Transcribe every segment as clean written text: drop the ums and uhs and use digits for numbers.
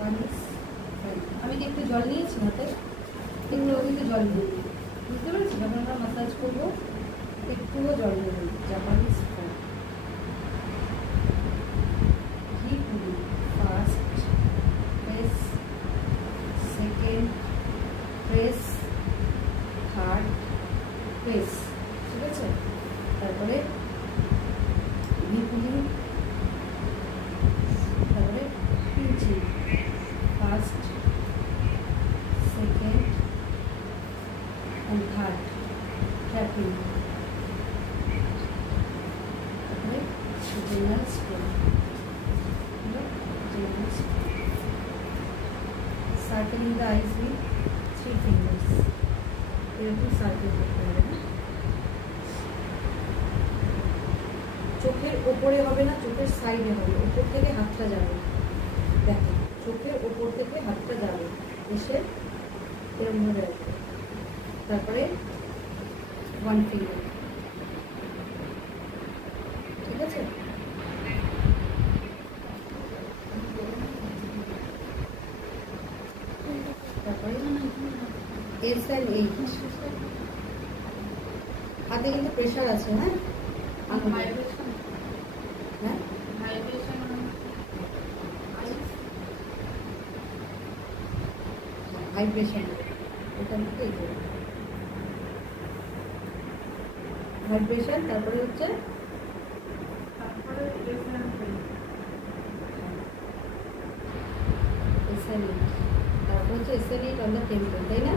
Japanese friend. আমি কি একটু জল নিয়েছি হাতে, একটু জল নিই, বুঝতে পেরেছি? যখন আমরা মাসাজ করবো একটুও জল নেব। Japanese friend. ঘি পুলি, first press, second press, third press, ঠিক আছে? তারপরে ঘি পুলি, তারপরে pinching, first second and third tapping, তারপরে general stroke, general stroke, circling the eyes with 3 fingers, এরকম সার্কেল করতে হবে। চোখের ওপরে হবে না, চোখের সাইডে হবে, ওপর থেকে হাতটা যাবে, দেখো চোখের ওপর থেকে হাতটা যাবে, এসে এরকম ভাবে আসবে। তারপরে 1 ফিঙ্গার, ঠিক আছে? তারপরে S and H, হাতে কিন্তু প্রেশার আছে, হ্যাঁ? ভাইব্রেশন, ওখান থেকে ভাইব্রেশন। তারপরে হচ্ছে তারপর হচ্ছে এসএনইট অন দ্য টেম্পল, তাই না?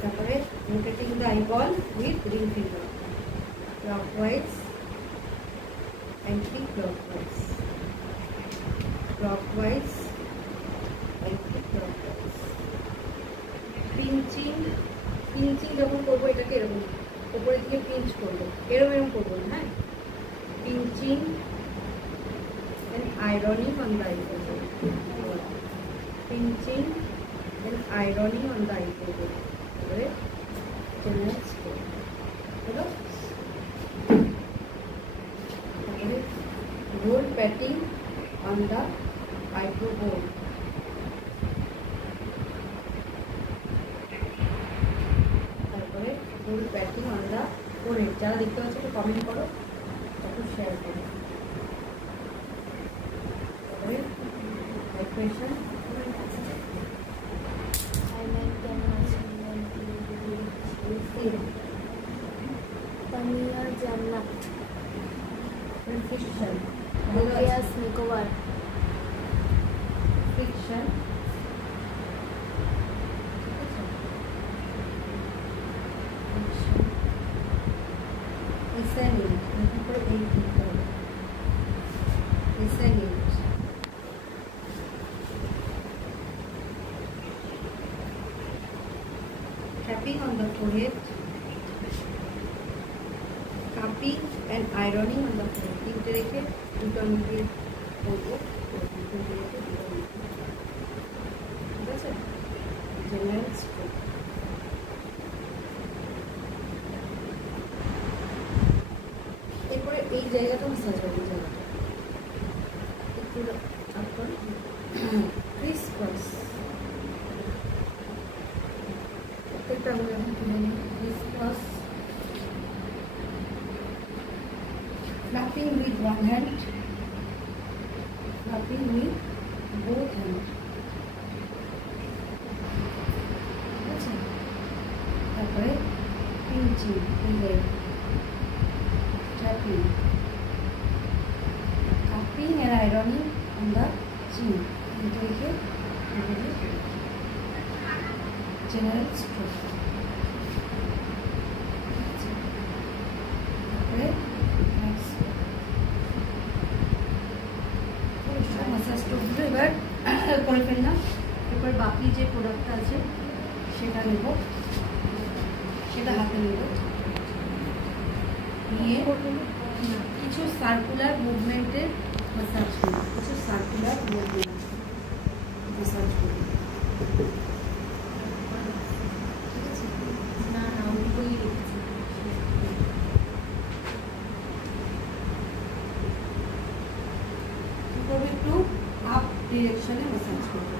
তারপরে rotating the eyeball with ring finger, clockwise anti-clockwise, clockwise anti-clockwise, pinching, pinching যখন করবো এটাকে এরকম উপরের দিকে পিঞ্চ করবো, এরকম করবো না, হ্যাঁ? pinching and ironing on the eyeball, pinching and ironing on the eyeball, তারপরে general stroke, হলো? তারপরে roll patting on the eyebrow bone, তারপরে roll patting on the forehead। যারা দেখতে পাচ্ছ একটু কমেন্ট করো, একটু শেয়ার করো। তারপরে ভাইব্রেশন, তানিয়া জান্নাত, ফ্রিকশন, ইলিয়াস নিকোবার, ফ্রিকশন, এসএনইট, তারপরে এই দিতে হবে এসএনইট, tapping on the forehead, cupping and ironing on the forehead। তিনটে রেখে দুটো মিলিয়ে করবো, দুটো রেখে দুটো মিলিয়ে, ঠিক আছে? General stroke. এরপরে এই জায়গাটা মাসাজ করবো, জায়গাটা একটু আপ করে ক্রিস ক্রস, প্রত্যেকটা আমরা এখন তুলে নিই। Chris cross, clapping with one hand, clapping with both hands, ঠিক আছে? তারপরে pinching, tapping, cupping and ironing on the chin, এটা রেখে general stroke, তারপরে মাসাজ স্ট্রোকগুলো এবার করে ফেললাম। এবার বাকি যে প্রোডাক্টটা আছে সেটা নেব, সেটা হাতে নেব, নিয়ে কিছু সার্কুলার মুভমেন্টের মাসাজ করি, কিছু সার্কুলার মুভমেন্ট মাসাজ করি, ঠিক আছে? না না ওই রেখেছি। ডিরেকশনে ম্যাসাজ করবো,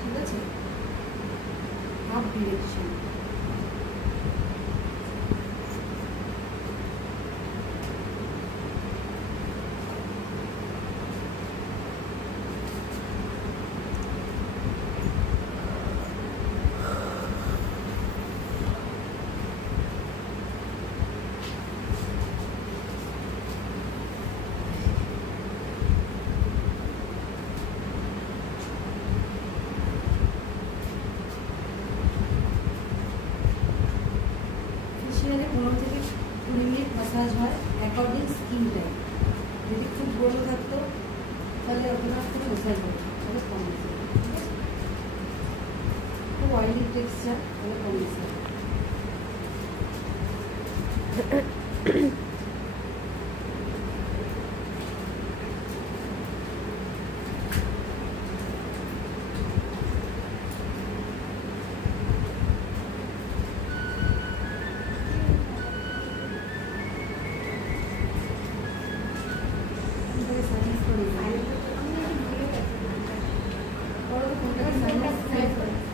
ঠিক আছে? Half direction. ফেসিয়ালে 15 থেকে 20 মিনিট ম্যাসাজ হয় অ্যাকর্ডিং স্কিন টাইপ। যদি খুব গরম থাকতো তাহলে অতটা করে ম্যাসাজ হবে, তাহলে কম ম্যাসাজ হবে, ঠিক আছে? খুব অয়েলি টেক্সচার, তাহলে কম ম্যাসাজ হবে। সাইনাস করে